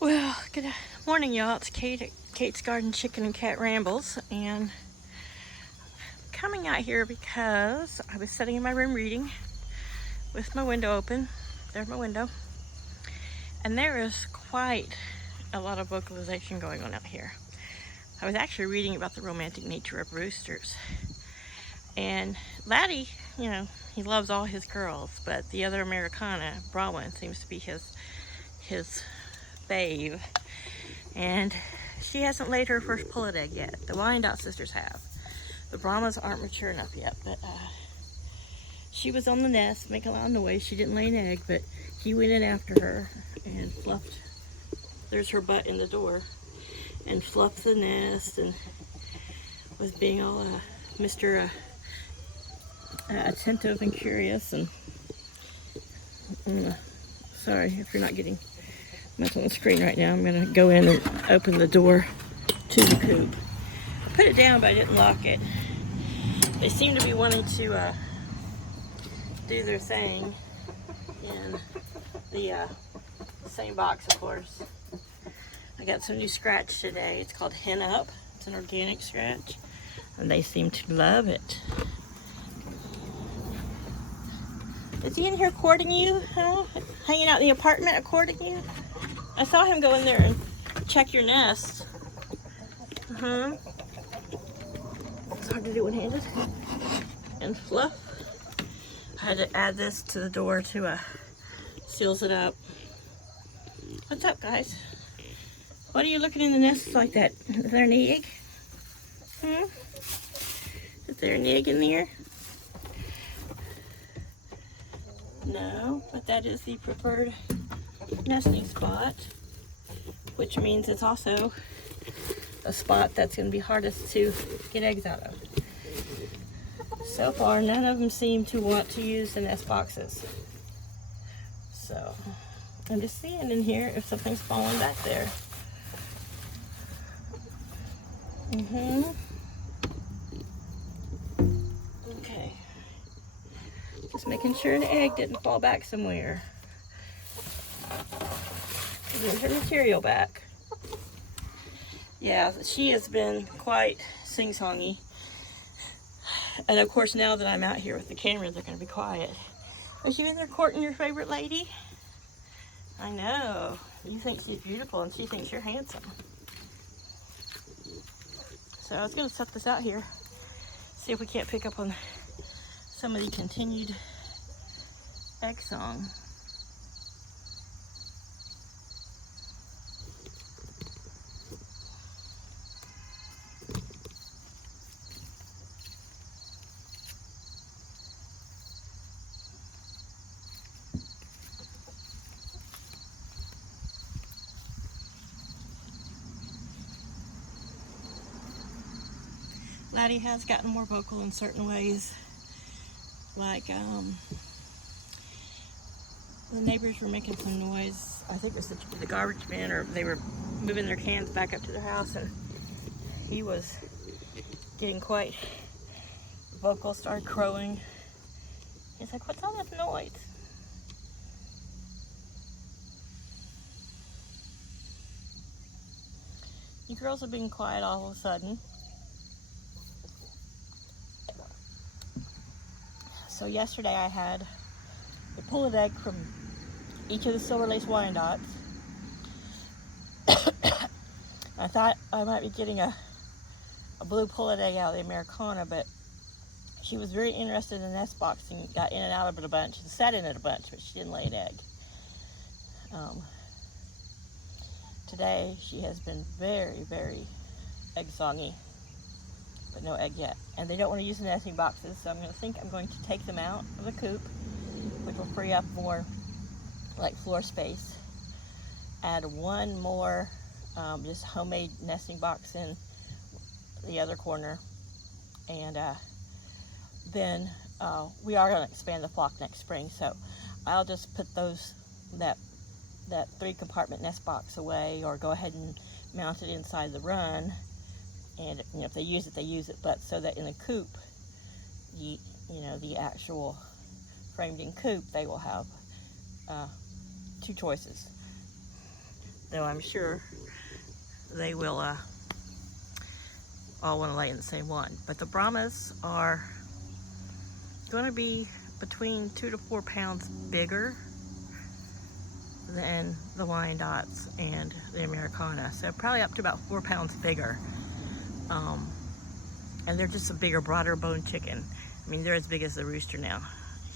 Well, good morning, y'all. It's Kate at Kate's Garden Chicken and Cat Rambles, and coming out here because I was sitting in my room reading with my window open. There's my window, and there is quite a lot of vocalization going on out here. I was actually reading about the romantic nature of roosters, and Laddie, he loves all his girls, but the other Americana, Broneyn, seems to be his fave. And she hasn't laid her first pullet egg yet. The Wyandotte sisters have. The Brahmas aren't mature enough yet, but she was on the nest making a lot of noise. She didn't lay an egg, but he went in after her and fluffed. There's her butt in the door, and fluffed the nest and was being all Mr. Attentive and curious. And sorry if you're not getting much on the screen right now. I'm gonna go in and open the door to the coop. I put it down, but I didn't lock it. They seem to be wanting to do their thing in the same box, of course. I got some new scratch today. It's called Hen Up. It's an organic scratch, and they seem to love it. Is he in here courting you, huh? Hanging out in the apartment courting you? I saw him go in there and check your nest. It's hard to do one-handed. And fluff. I had to add this to the door to seals it up. What's up, guys? What are you looking in the nest like that? Is there an egg? Is there an egg in there? No, but that is the preferred nesting spot, which means it's also a spot that's going to be hardest to get eggs out of. So far, none of them seem to want to use the nest boxes. So, I'm just seeing in here if something's falling back there. Okay. Just making sure an egg didn't fall back somewhere. There's her material back. Yeah, she has been quite sing-songy. And of course, now that I'm out here with the camera, they're going to be quiet. Are you in there courting your favorite lady? I know. You think she's beautiful and she thinks you're handsome. So I was going to set this out here, see if we can't pick up on some of the continued egg song. Laddie has gotten more vocal in certain ways. Like, the neighbors were making some noise. I think it was the garbage men, or they were moving their cans back up to their house, and he was getting quite vocal, started crowing. He's like, what's all this noise? You girls are being quiet all of a sudden. So yesterday I had a pullet egg from each of the silver lace Wyandottes. I thought I might be getting a blue pullet egg out of the Americana, but she was very interested in the nest box and got in and out of it a bunch and sat in it a bunch, but she didn't lay an egg. Today she has been very, very egg songy, but no egg yet. And they don't want to use the nesting boxes, so I'm going to take them out of the coop, which will free up more like floor space. Add one more just homemade nesting box in the other corner, and then we are going to expand the flock next spring, so I'll just put that 3-compartment nest box away, or go ahead and mount it inside the run, and if they use it, they use it, but so that in the coop, the actual framed in coop, they will have 2 choices. though I'm sure they will all want to lay in the same one. But the Brahmas are going to be between 2 to 4 pounds bigger than the Wyandottes and the Americana, so probably up to about 4 pounds bigger. And they're just a bigger, broader bone chicken. I mean, they're as big as the rooster now.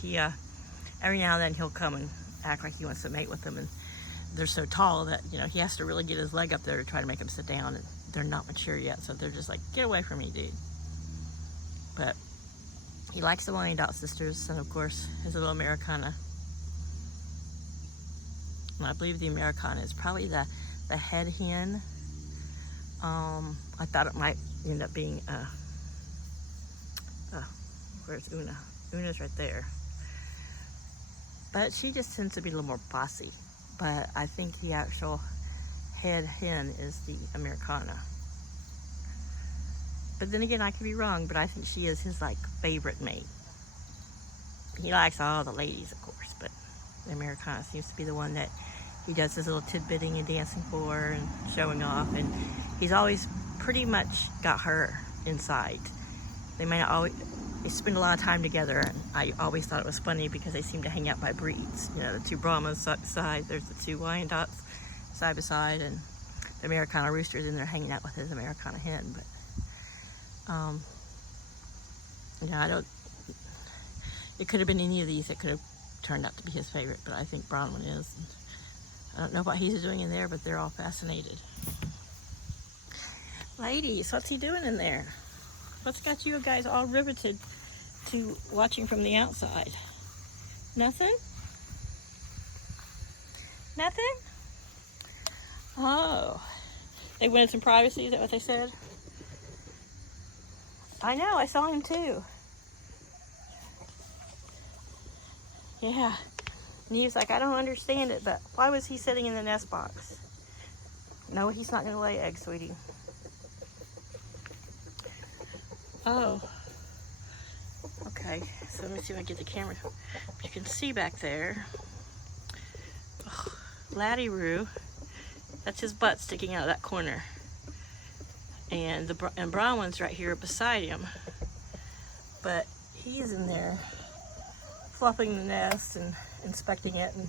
He every now and then he'll come and act like he wants to mate with them, and they're so tall that, you know, he has to really get his leg up there to try to make them sit down, and they're not mature yet, so they're just like, get away from me, dude. But he likes the Wyandotte sisters, and of course his little Americana. And I believe the Americana is probably the head hen. I thought it might end up being where's Una? Una's right there. But she just tends to be a little more bossy. But I think the actual head hen is the Americana. But then again, I could be wrong, but I think she is his like favorite mate. He likes all the ladies, of course, but the Americana seems to be the one that he does his little tidbitting and dancing for and showing off, and he's always pretty much got her in sight. They may not always, they spend a lot of time together, and I always thought it was funny because they seem to hang out by breeds. You know, the 2 Brahmas side by side, there's the 2 Wyandottes side by side, and the Americana rooster's in there hanging out with his Americana hen. But you know, I don't, it could have been any of these that could have turned out to be his favorite, but I think Broneyn is. I don't know what he's doing in there, but they're all fascinated. Ladies, what's he doing in there? What's got you guys all riveted to watching from the outside? Nothing? Nothing? Oh, they wanted some privacy, is that what they said? I know, I saw him too. Yeah. And he was like, I don't understand it, but why was he sitting in the nest box? No, he's not going to lay eggs, sweetie. Oh. Okay, so let me see if I get the camera. You can see back there. Oh, Laddie Roo. That's his butt sticking out of that corner. And Broneyn's right here beside him. But he's in there fluffing the nest and inspecting it, and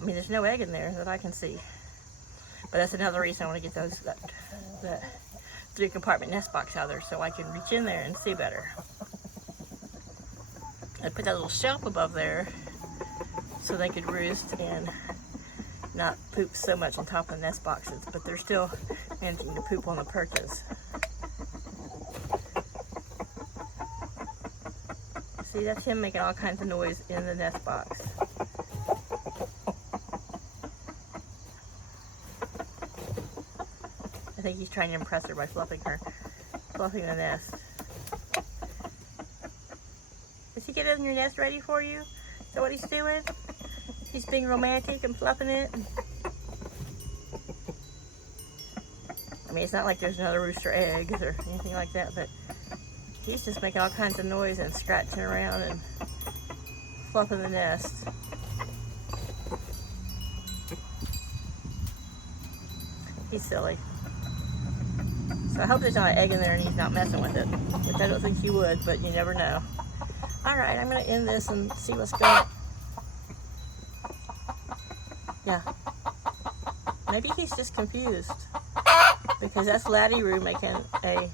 I mean, there's no egg in there that I can see. But that's another reason I want to get that 3 compartment nest box out of there so I can reach in there and see better. I put that little shelf above there so they could roost and not poop so much on top of the nest boxes, but they're still managing to poop on the perches. See, that's him making all kinds of noise in the nest box. I think he's trying to impress her by fluffing the nest. Is he getting your nest ready for you? Is that what he's doing? He's being romantic and fluffing it? I mean, it's not like there's another rooster eggs or anything like that, but he's just making all kinds of noise and scratching around and fluffing the nest. He's silly. So I hope there's not an egg in there and he's not messing with it, which I don't think he would, but you never know. Alright, I'm going to end this and see what's going on. Yeah. Maybe he's just confused, because that's Laddie Roo making a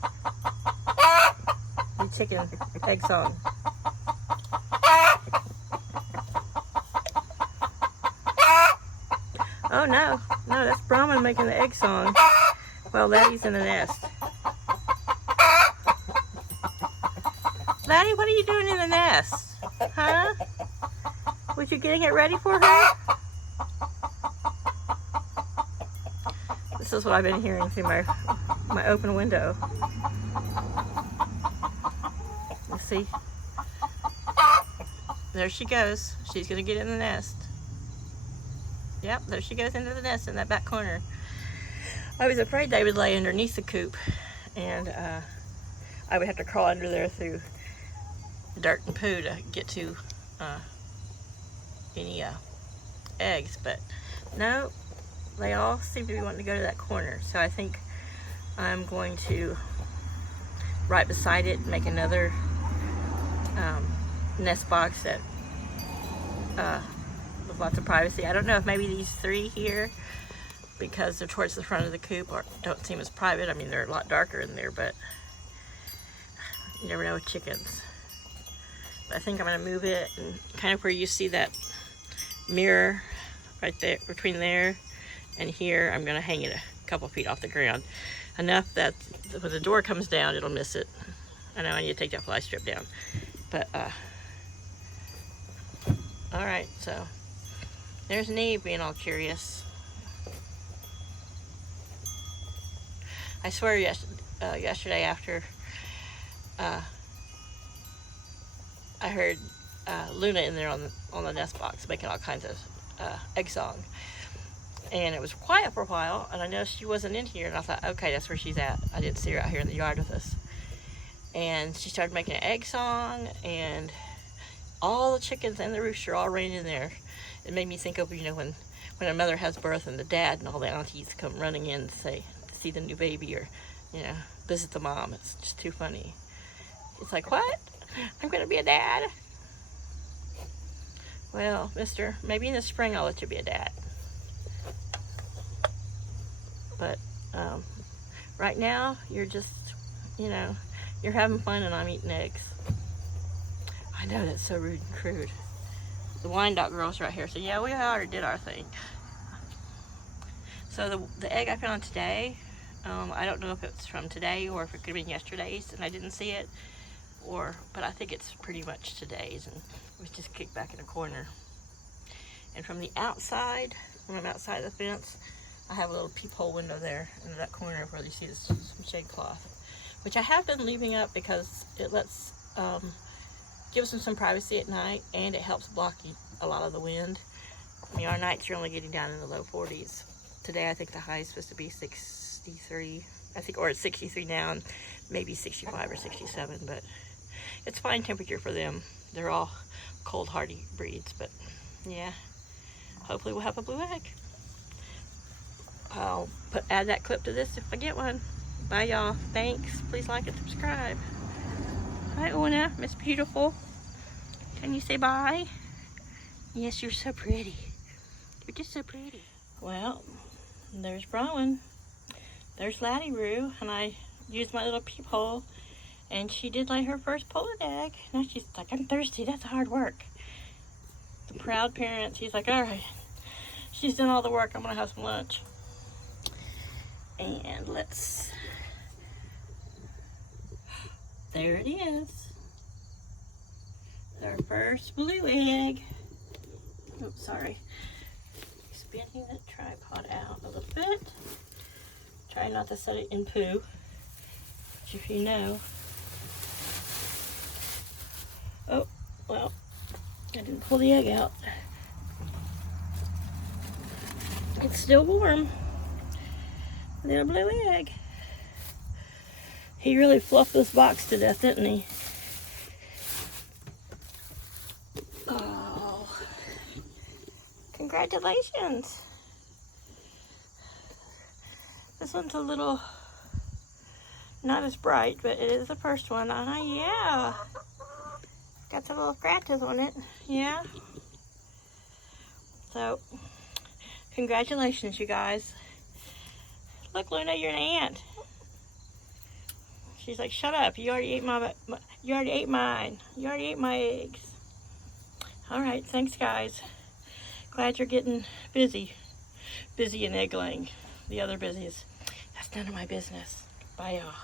chicken egg song. Oh no, that's Broneyn making the egg song while Laddie's in the nest. Laddie, what are you doing in the nest? Huh? Was you getting it ready for her? This is what I've been hearing through my open window. You see? There she goes. She's gonna get in the nest. Yep, there she goes into the nest in that back corner. I was afraid they would lay underneath the coop, and I would have to crawl under there through dirt and poo to get to any eggs, but no, they all seem to be wanting to go to that corner. So I think I'm going to, right beside it, make another nest box that with lots of privacy. I don't know if maybe these 3 here, because they're towards the front of the coop, don't seem as private. I mean, they're a lot darker in there, but you never know with chickens. But I think I'm gonna move it, and kind of where you see that mirror right there, between there and here, I'm gonna hang it a couple feet off the ground. Enough that when the door comes down, it'll miss it. I know I need to take that fly strip down. But, all right, so there's Neve being all curious. I swear yesterday after I heard Luna in there on the nest box making all kinds of egg song. And it was quiet for a while, and I noticed she wasn't in here, and I thought, okay, that's where she's at. I didn't see her out here in the yard with us. And she started making an egg song, and all the chickens and the rooster all ran in there. It made me think of, you know, when a mother has birth and the dad and all the aunties come running in to see the new baby, or, you know, visit the mom. It's just too funny. It's like, what? I'm gonna be a dad? Well, mister, maybe in the spring I'll let you be a dad. But right now, you're just, you know, you're having fun and I'm eating eggs. I know that's so rude and crude. The Wyandotte girl's right here, so yeah, we already did our thing. So the egg I found today, I don't know if it's from today or if it could have been yesterday's and I didn't see it, but I think it's pretty much today's, and it was just kicked back in a corner. And from the outside, when I'm outside the fence, I have a little peephole window there in that corner where you see some shade cloth, which I have been leaving up because it lets, gives them some privacy at night, and it helps block a lot of the wind. I mean, our nights are only getting down in the low 40s. Today, I think the high is supposed to be 63, I think, or it's 63 now, and maybe 65 or 67, but it's fine temperature for them. They're all cold hardy breeds, but yeah, hopefully we'll have a blue egg. I'll add that clip to this if I get one. Bye, y'all. Thanks. Please like and subscribe. Hi, Una, Miss Beautiful. Can you say bye? Yes, you're so pretty. You're just so pretty. Well, there's Broneyn. There's Laddie Roo, and I used my little peephole, and she did lay her first pullet egg. Now she's like, I'm thirsty. That's hard work. The proud parent, she's like, all right. She's done all the work. I'm going to have some lunch. And there it is. Our first blue egg. Oops, sorry. Spinning the tripod out a little bit. Try not to set it in poo, which if you know. Oh, well, I didn't pull the egg out. It's still warm. Little blue egg. He really fluffed this box to death, didn't he? Oh, congratulations. This one's a little not as bright, but it is the first one. Yeah. Got some little scratches on it. Yeah. So, congratulations, you guys. Look, Luna, you're an ant. She's like, shut up. You already ate mine. You already ate my eggs. All right, thanks, guys. Glad you're getting busy in egg laying. The other business. That's none of my business. Bye, y'all.